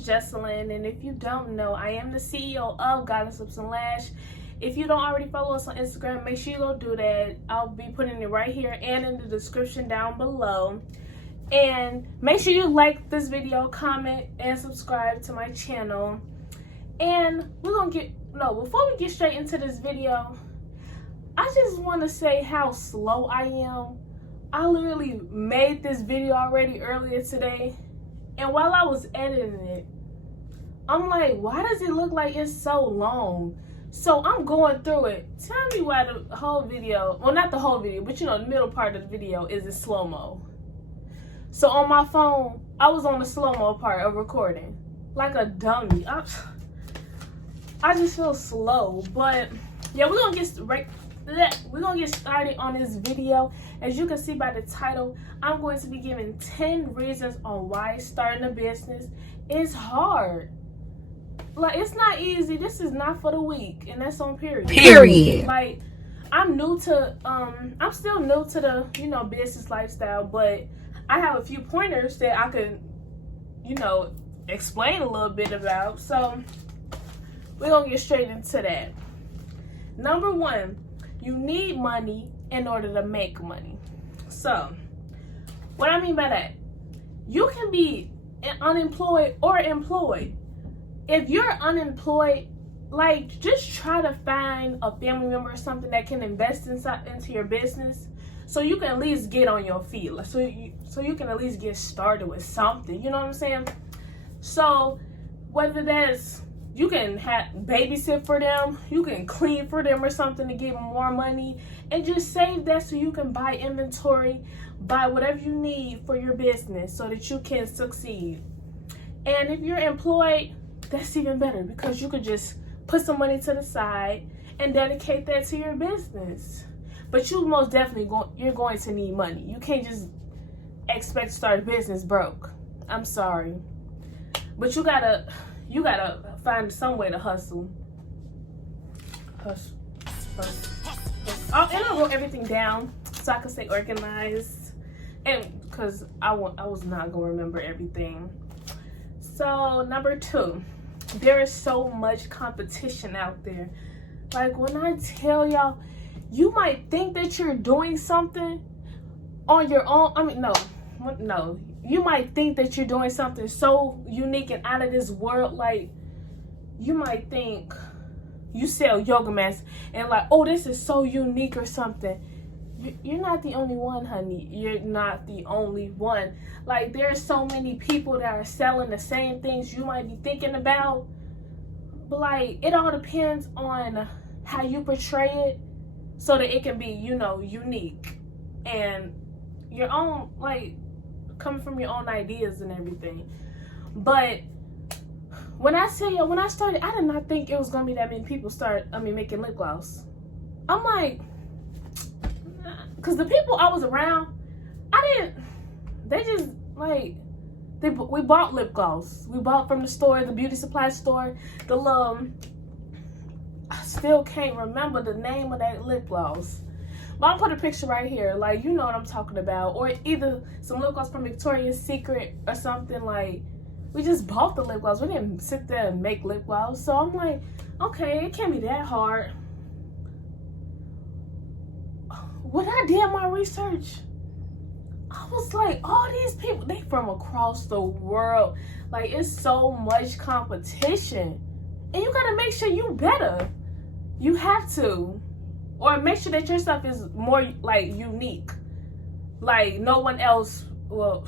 is Jesselyn, and if you don't know, I am the CEO of Lips&Lash. If you don't already follow us on Instagram, make sure you go do that. I'll be putting it right here and in the description down below. And make sure you like this video, comment, and subscribe to my channel. And before we get straight into this video, I just want to say how slow I am. I literally made this video already earlier today, and while I was editing it, I'm like, why does it look like it's so long? So I'm going through it. Tell me why the whole video, well, not the whole video, but you know, the middle part of the video is in slow-mo. So on my phone, I was on the slow-mo part of recording like a dummy. I just feel slow, but yeah, we're gonna get started on this video. As you can see by the title, I'm going to be giving 10 reasons on why starting a business is hard. Like, it's not easy. This is not for the weak, and that's on period. Like, I'm still new to the, you know, business lifestyle, but I have a few pointers that I can, you know, explain a little bit about. So we're gonna get straight into that. Number one, you need money in order to make money. So what I mean by that, you can be unemployed or employed. If you're unemployed, like, just try to find a family member or something that can invest into your business, so you can at least get on your feet, so you can at least get started with something. You know what I'm saying? So whether that's, you can babysit for them, you can clean for them or something to get more money, and just save that so you can buy inventory, buy whatever you need for your business so that you can succeed. And if you're employed, that's even better, because you could just put some money to the side and dedicate that to your business. But you most definitely you're going to need money. You can't just expect to start a business broke. I'm sorry, but you gotta find some way to hustle. Oh, and I wrote everything down so I could stay organized, and because I was not gonna remember everything. So number two, there is so much competition out there. Like, when I tell y'all, you might think that you're doing something on your own. No. You might think that you're doing something so unique and out of this world. Like, you might think you sell yoga mats and like, oh, this is so unique or something. You're not the only one, honey. You're not the only one. Like, there's so many people that are selling the same things you might be thinking about. But like, it all depends on how you portray it so that it can be, you know, unique and your own, like, coming from your own ideas and everything. But when I started, I did not think it was gonna be that many people making lip gloss. I'm like, because the people I was around, we bought lip gloss. We bought from the store, the beauty supply store, I still can't remember the name of that lip gloss. But I'll put a picture right here, like, you know what I'm talking about. Or either some lip gloss from Victoria's Secret or something. Like, we just bought the lip gloss. We didn't sit there and make lip gloss. So I'm like, okay, it can't be that hard. When I did my research, I was like, all these people, they from across the world. Like, it's so much competition. And you gotta make sure you better. You have to. Or make sure that your stuff is more, like, unique. Like, no one else, well,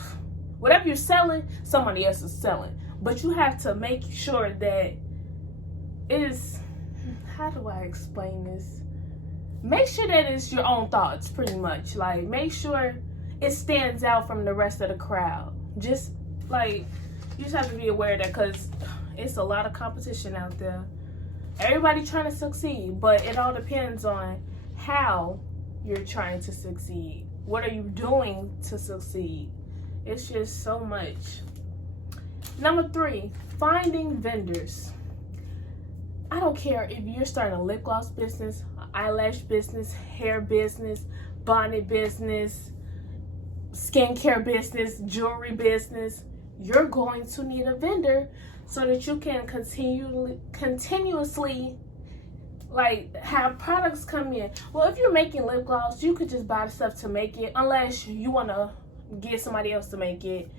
whatever you're selling, somebody else is selling. But you have to make sure that it is, how do I explain this? Make sure that it's your own thoughts, pretty much. Like, make sure it stands out from the rest of the crowd. Just, like, you just have to be aware of that, because it's a lot of competition out there. Everybody trying to succeed, but it all depends on how you're trying to succeed. What are you doing to succeed? It's just so much. Number three, finding vendors. I don't care if you're starting a lip gloss business, eyelash business, hair business, bonnet business, skincare business, jewelry business. you're going to need a vendor so that you can continuously like have products come in. Well, if you're making lip gloss, you could just buy the stuff to make it, unless you want to get somebody else to make it.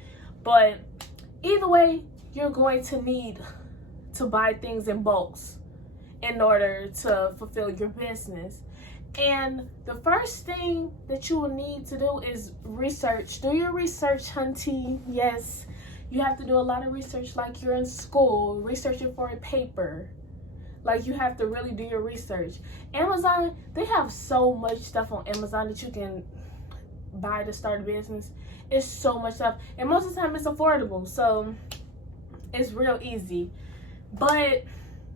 But either way, you're going to need to buy things in bulks in order to fulfill your business. And the first thing that you will need to do is research. Do your research, hunty. Yes, you have to do a lot of research like you're in school, researching for a paper. Like, you have to really do your research. Amazon, they have so much stuff on Amazon that you can buy to start a business. It's so much stuff. And most of the time it's affordable. So it's real easy. But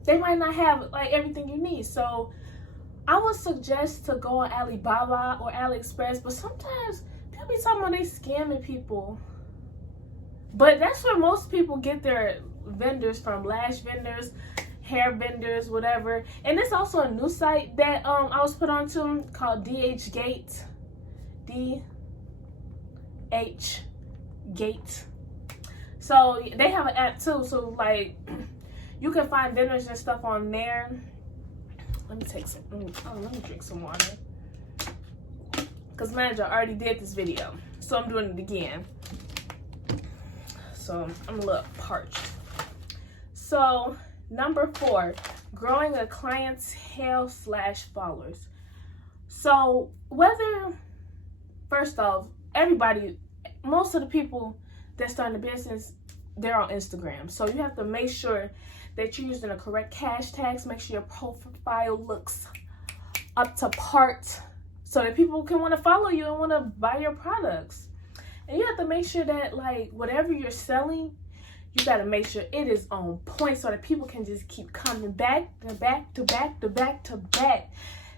they might not have like everything you need. So I would suggest to go on Alibaba or AliExpress. But sometimes people be talking about they scamming people. But that's where most people get their vendors from. Lash vendors, hair vendors, whatever. And there's also a new site that I was put onto called DH Gate. DH Gate. So they have an app too. So like you can find vendors and stuff on there. Let me take some. Let me drink some water. Cause manager already did this video, so I'm doing it again. So I'm a little parched. So number 4, growing a clientele / followers. So whether, first off, everybody, most of the people that start a business, they're on Instagram. So you have to make sure that you're using the correct hashtags. Make sure your profile looks up to part so that people can want to follow you and want to buy your products. And you have to make sure that like whatever you're selling, you got to make sure it is on point so that people can just keep coming back to back to back to back to back.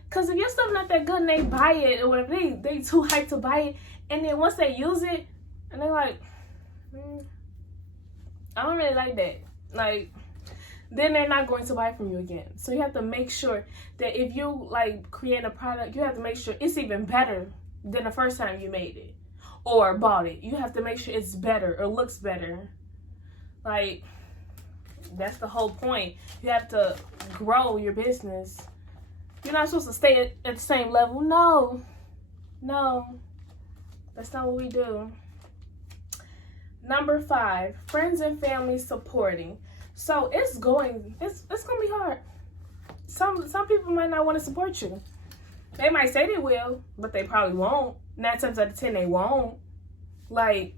Because if your stuff not that good and they buy it or whatever, they too hyped to buy it, and then once they use it and they're like, I don't really like that, like, then they're not going to buy from you again. So you have to make sure that if you like create a product, you have to make sure it's even better than the first time you made it or bought it. You have to make sure it's better or looks better. Like, that's the whole point. You have to grow your business. You're not supposed to stay at the same level. No, that's not what we do. Number 5, friends and family supporting. So it's gonna be hard. Some people might not want to support you. They might say they will, but they probably won't. 9 times out of 10 they won't. Like,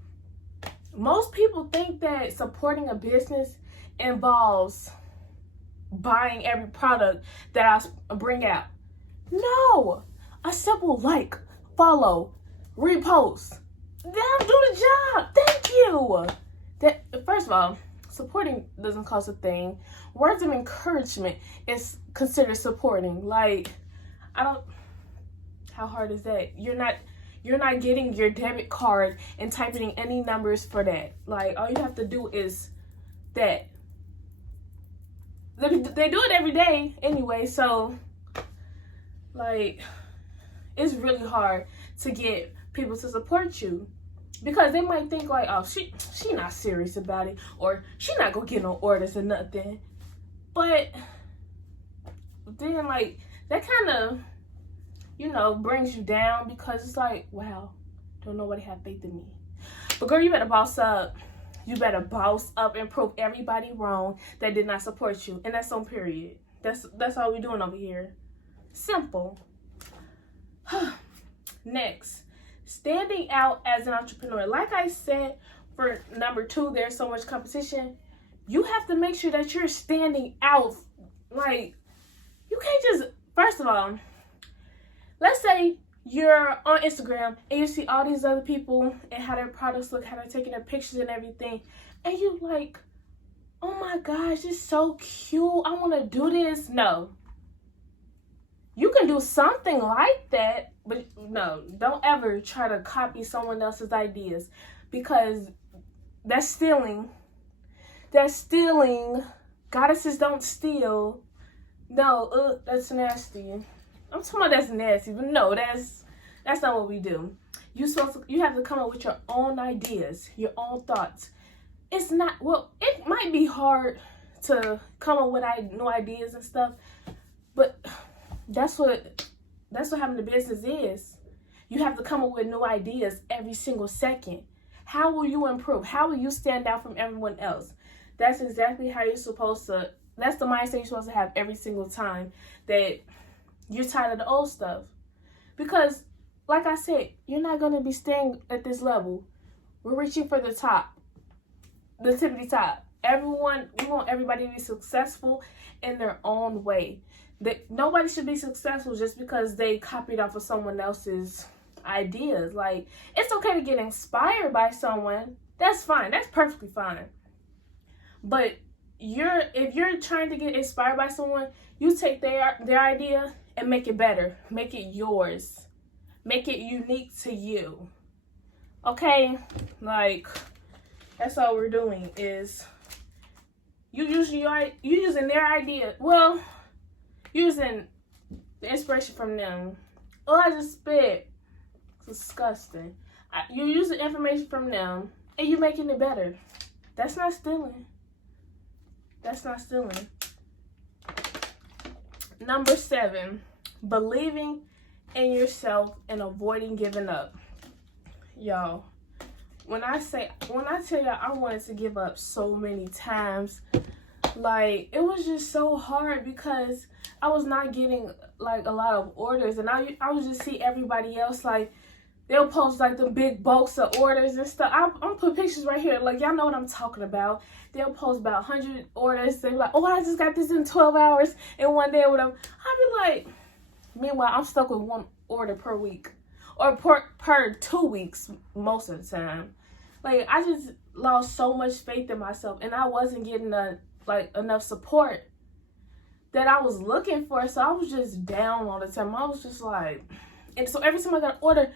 most people think that supporting a business involves buying every product that I bring out. No, a simple like, follow, repost. That'll do the job. Thank you. That, first of all, supporting doesn't cost a thing. Words of encouragement is considered supporting. Like, how hard is that? You're not getting your debit card and typing in any numbers for that. Like, all you have to do is that. They do it every day anyway, so like, it's really hard to get people to support you, because they might think like, oh, she not serious about it, or she not gonna get no orders or nothing. But then like that kind of, brings you down, because it's like, wow, don't nobody have faith in me. But girl, you better boss up. You better boss up and prove everybody wrong that did not support you. And that's on period. That's all we're doing over here. Simple. Next, standing out as an entrepreneur. Like I said, for number 2, there's so much competition. You have to make sure that you're standing out. Like, you can't just, first of all, let's say you're on Instagram and you see all these other people and how their products look, how they're taking their pictures and everything, and you like, oh my gosh, it's so cute, I want to do this. No. You can do something like that, but no, don't ever try to copy someone else's ideas, because that's stealing. That's stealing. Goddesses don't steal. No, that's nasty. I'm talking about that's nasty, but no, that's not what we do. You have to come up with your own ideas, your own thoughts, it's not, well, it might be hard to come up with new ideas and stuff, but that's what having a business is. You have to come up with new ideas every single second. How will you improve? How will you stand out from everyone else? That's exactly how you're supposed to, that's the mindset you're supposed to have every single time that you're tired of the old stuff. Because, like I said, you're not going to be staying at this level. We're reaching for the top, the tippity top. We want everybody to be successful in their own way. Nobody should be successful just because they copied off of someone else's ideas. Like, it's okay to get inspired by someone. That's fine. That's perfectly fine. But if you're trying to get inspired by someone, you take their idea and make it better. Make it yours. Make it unique to you. Okay? Like, that's all we're doing is you using their idea. Well, using the inspiration from them. Oh, I just spit. It's disgusting. You're using information from them and you're making it better. That's not stealing. That's not stealing. Number 7, believing in yourself and avoiding giving up. Y'all, when I tell y'all I wanted to give up so many times, like, it was just so hard because I was not getting like a lot of orders, and I would just see everybody else, like, they'll post like the big bulks of orders and stuff. I'm gonna put pictures right here, like, y'all know what I'm talking about. They'll post about 100 orders. They're like, oh, I just got this in 12 hours in one day with them. I'd be like, meanwhile, I'm stuck with 1 order per week or per 2 weeks most of the time. Like, I just lost so much faith in myself, and I wasn't getting enough support that I was looking for. So I was just down all the time. I was just like, and so every time I got an order,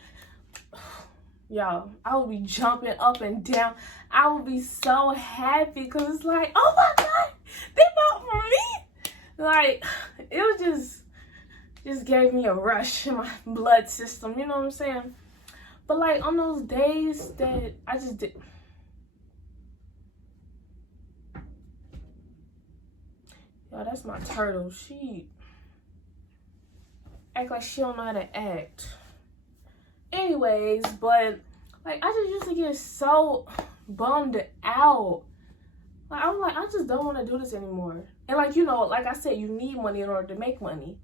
y'all, I would be jumping up and down. I would be so happy because it's like, oh my God, they bought for me. Like, it was just gave me a rush in my blood system. You know what I'm saying? But like on those days that I just did. Yo, that's my turtle. She act like she don't know how to act. Anyways, but like I just used to get so bummed out. Like I'm like, I just don't want to do this anymore. And like, you know, like I said, you need money in order to make money.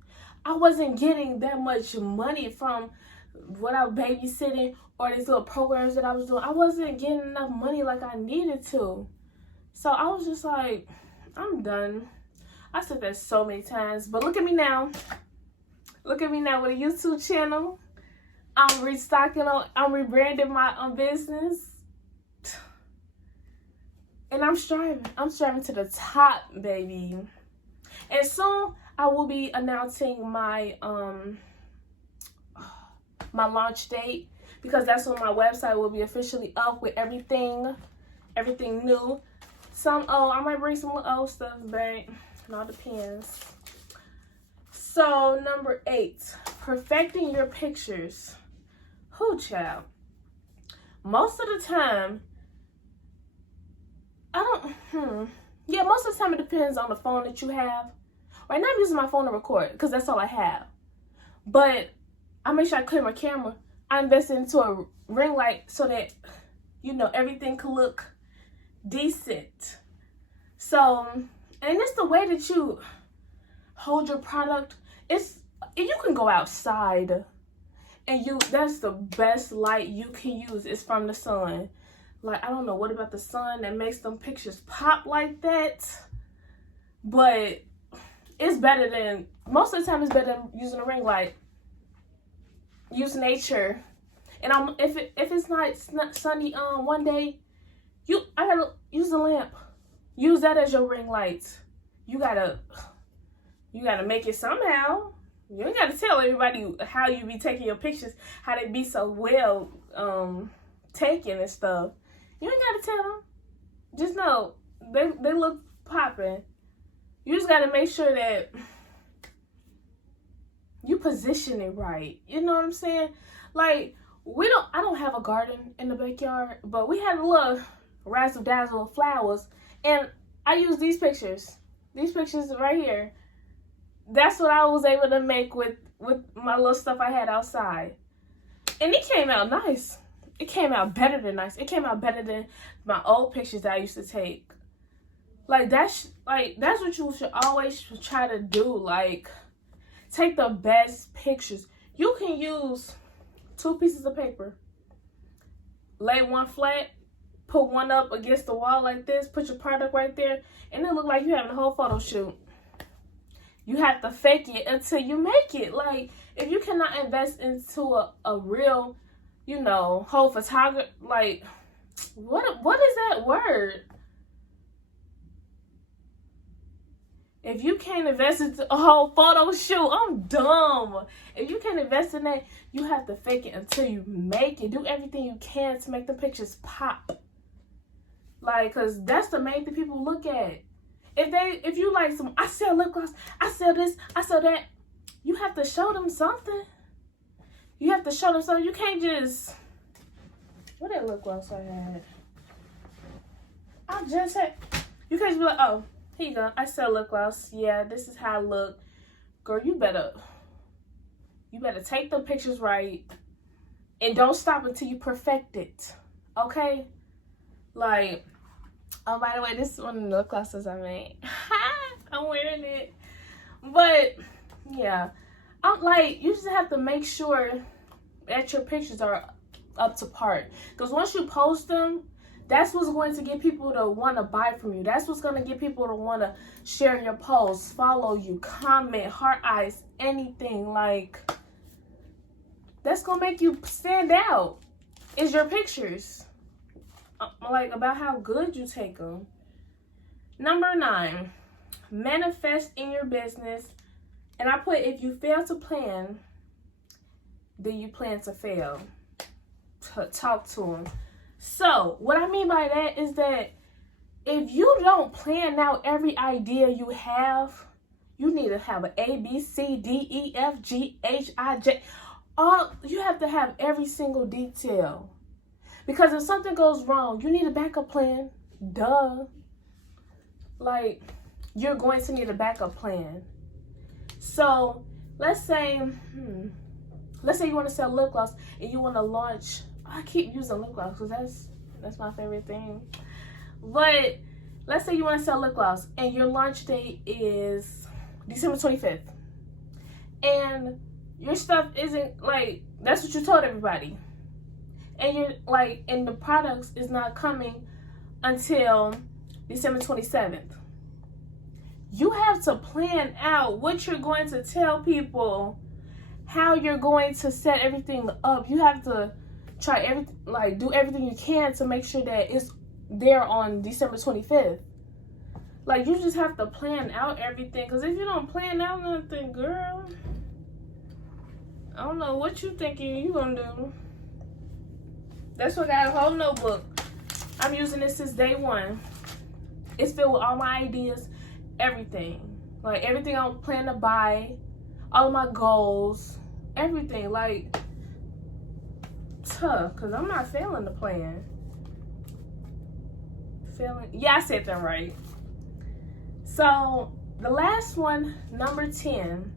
I wasn't getting that much money from what I was babysitting or these little programs that I was doing. I wasn't getting enough money like I needed to. So I was just like, I'm done. I said that so many times, but look at me now. Look at me now with a YouTube channel. I'm rebranding my business. And I'm striving. I'm striving to the top, baby. And soon I will be announcing my my launch date, because that's when my website will be officially up with everything new. I might bring some old stuff back. It all depends. So number 8, perfecting your pictures. Who, child? Most of the time, most of the time it depends on the phone that you have. Right now I'm using my phone to record because that's all I have. But I make sure I clear my camera. I invested into a ring light so that, you know, everything could look decent. So, and it's the way that you hold your product. You can go outside and that's the best light you can use is from the sun. Like, I don't know what about the sun that makes them pictures pop like that, but it's better than, most of the time it's better than using a ring light. Use nature. And if it's not sunny one day, I gotta use the lamp. Use that as your ring light. You gotta make it somehow. You ain't gotta tell everybody how you be taking your pictures, how they be so well taken and stuff. You ain't gotta tell them. Just know they look popping. You just gotta make sure that you position it right. You know what I'm saying? Like, I don't have a garden in the backyard, but we had a little razzle dazzle flowers. And I use these pictures. These pictures right here. That's what I was able to make with my little stuff I had outside. And it came out nice. It came out better than nice. It came out better than my old pictures that I used to take. Like, that's what you should always try to do. Like, take the best pictures. You can use 2 pieces of paper. Lay one flat. Put one up against the wall like this. Put your product right there. And it look like you're having a whole photo shoot. You have to fake it until you make it. Like, if you cannot invest into a real, you know, whole photography, like, what is that word? If you can't invest into a whole photo shoot, I'm dumb. If you can't invest in that, you have to fake it until you make it. Do everything you can to make the pictures pop. Like, cause that's the main thing people look at. If you like some, I sell lip gloss, I sell this, I sell that, you have to show them something. You have to show them something. You can't just, what that lip gloss I had? I just had, you can't just be like, oh, here you go, I sell lip gloss. Yeah, this is how I look. Girl, you better take the pictures right and don't stop until you perfect it. Okay? Like, oh, by the way, this is one of the lip glosses I made. I'm wearing it. But, yeah. You just have to make sure that your pictures are up to par. Because once you post them, that's what's going to get people to want to buy from you. That's what's going to get people to want to share your posts, follow you, comment, heart eyes, anything. Like, that's going to make you stand out. Is your pictures. Like, about how good you take them. Number 9, manifest in your business. And I put, if you fail to plan, then you plan to fail. Talk to them. So, what I mean by that is that if you don't plan out every idea you have, you need to have an A, B, C, D, E, F, G, H, I, J. You have to have every single detail. Because if something goes wrong, you need a backup plan. Duh. Like, you're going to need a backup plan. So, let's say you want to sell lip gloss and you want to launch. I keep using lip gloss because that's my favorite thing. But let's say you want to sell lip gloss and your launch date is December 25th. And your stuff isn't like, that's what you told everybody. And you're like, and the products is not coming until December 27th. You have to plan out what you're going to tell people, how you're going to set everything up. You have to try do everything you can to make sure that it's there on December 25th. Like, you just have to plan out everything. Because if you don't plan out nothing, girl, I don't know what you thinking you gonna do. That's what I got a whole notebook. I'm using this since day 1. It's filled with all my ideas, everything. Like, everything I plan to buy, all of my goals, everything. Like, tough, because I'm not failing the plan. Yeah, I said that right. So, the last one, number 10,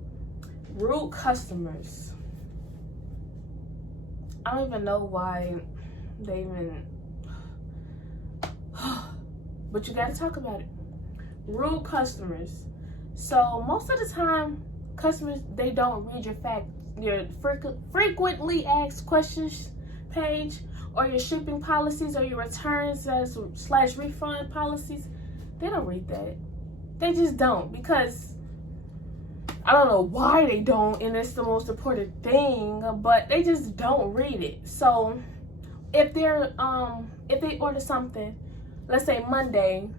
rude customers. I don't even know why they even, but you gotta talk about it. Rude customers. So most of the time, customers, they don't read your frequently asked questions page, or your shipping policies, or your returns / refund policies. They don't read that. They just don't, because I don't know why they don't, and it's the most important thing, but they just don't read it. So if they order something, let's say Monday,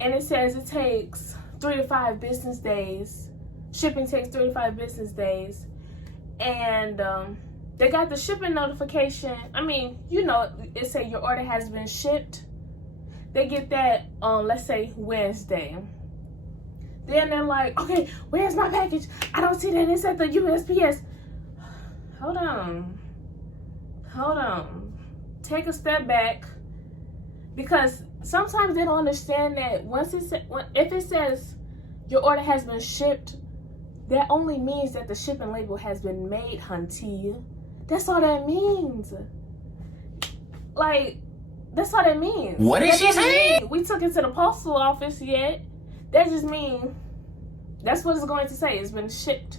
and it says it takes 3 to 5 business days, shipping takes 3 to 5 business days, and they got the shipping notification. I mean, you know, it say your order has been shipped. They get that let's say Wednesday. Then they're like, okay, where's my package? I don't see that. It's at the USPS. Hold on. Take a step back. Because sometimes they don't understand that if it says your order has been shipped, that only means that the shipping label has been made, hunty. That's all that means. Like, that's all that means. What did she say? We took it to the postal office yet. That just means that's what it's going to say. It's been shipped.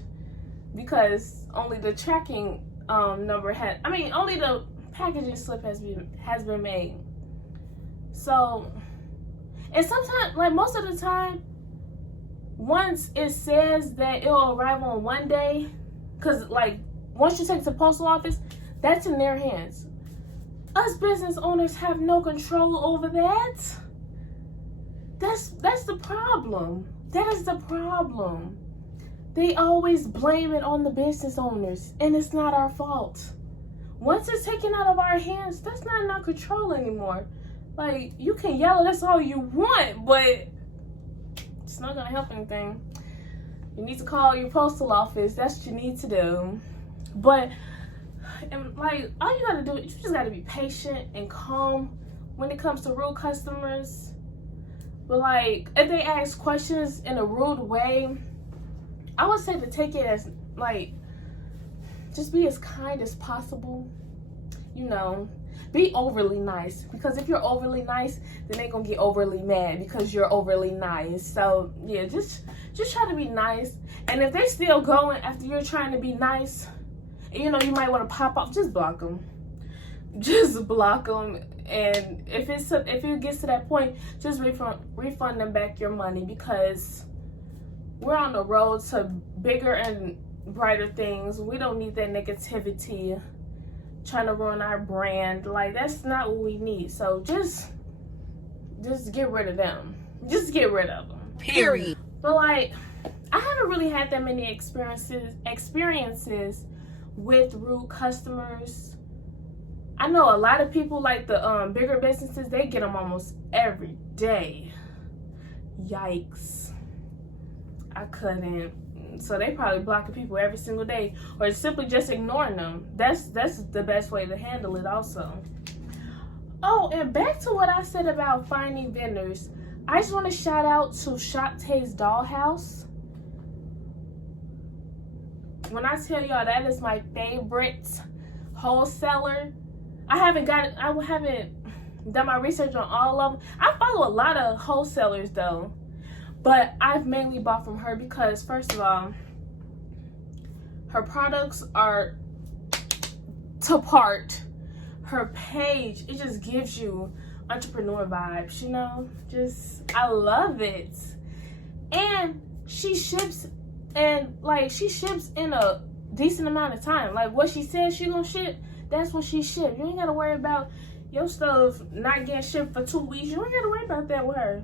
Because only the tracking number only the packaging slip has been made. So, and sometimes, like most of the time, once it says that it'll arrive on one day, because like once you take it to the postal office, that's in their hands. Us business owners have no control over that. That's the problem. That is the problem. They always blame it on the business owners, and it's not our fault. Once it's taken out of our hands, that's not in our control anymore. Like, you can yell at us all you want, but it's not gonna help anything. You need to call your postal office. That's what you need to do. But, and like, all you gotta do, you just gotta be patient and calm when it comes to rude customers. But like, if they ask questions in a rude way, I would say to take it as like, just be as kind as possible. You know, be overly nice, because if you're overly nice, then they're gonna get overly mad because you're overly nice. So yeah, just try to be nice. And if they still going after you're trying to be nice, and you know you might want to pop off, just block them. Just block them. And if it gets to that point, just refund them back your money, because we're on the road to bigger and brighter things. We don't need that negativity trying to ruin our brand. Like, that's not what we need. So just get rid of them. Just get rid of them. Period. But like, I haven't really had that many experiences with rude customers. I know a lot of people, like the bigger businesses, they get them almost every day. Yikes. I couldn't. So they probably blocking people every single day, or simply just ignoring them. That's the best way to handle it also. Oh, and back to what I said about finding vendors. I just want to shout out to Shoptae's Dollhouse. When I tell y'all that is my favorite wholesaler, I haven't done my research on all of them. I follow a lot of wholesalers though, but I've mainly bought from her because, first of all, her products are to part. Her page, it just gives you entrepreneur vibes, you know? I love it. And she ships in a decent amount of time. Like, what she says she gonna ship, that's what she shipped. You ain't gotta worry about your stuff not getting shipped for 2 weeks. You ain't gotta worry about that with her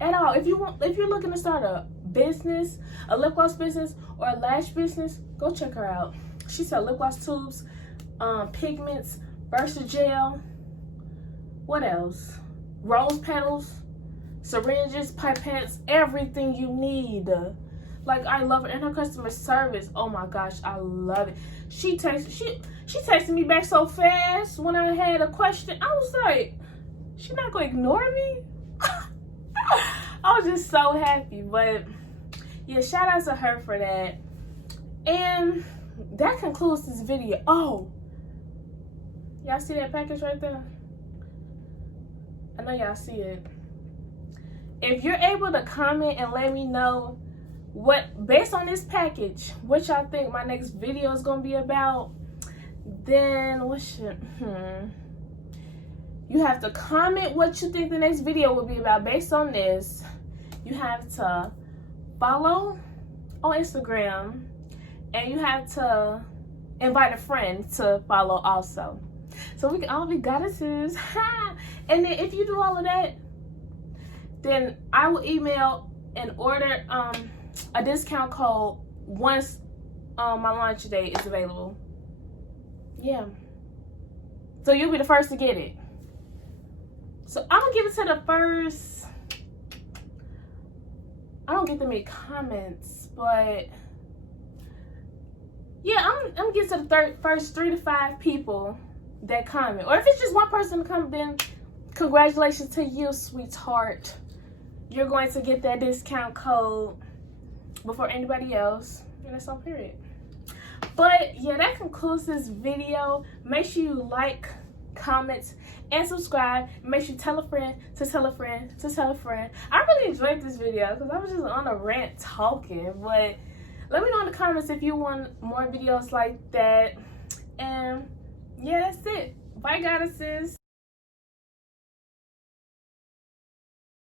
at all. If you're looking to start a business, a lip gloss business or a lash business, go check her out. She sells lip gloss tubes, pigments, Versagel, what else? Rose petals, syringes, pipettes, everything you need. Like, I love her. And her customer service, oh my gosh, I love it. She texted me back so fast when I had a question. I was like, she not gonna ignore me? I was just so happy. But yeah, shout out to her for that. And that concludes this video. Oh, y'all see that package right there? I know y'all see it. If you're able to comment and let me know based on this package, what y'all think my next video is gonna be about, then you have to comment what you think the next video will be about based on this. You have to follow on Instagram, and you have to invite a friend to follow also, so we can all be goddesses. And then if you do all of that, then I will email and order a discount code once my launch date is available. Yeah, so you'll be the first to get it. So I'm gonna give it to the first, I don't get that many comments, but yeah, I'm gonna get to the first 3 to 5 people that comment. Or if it's just one person to comment, then congratulations to you, sweetheart. You're going to get that discount code before anybody else. And that's all, period. But yeah, that concludes this video. Make sure you like, comment, and subscribe. Make sure you tell a friend to tell a friend to tell a friend. I really enjoyed this video because I was just on a rant talking. But let me know in the comments if you want more videos like that. And yeah, that's it. Bye, goddesses.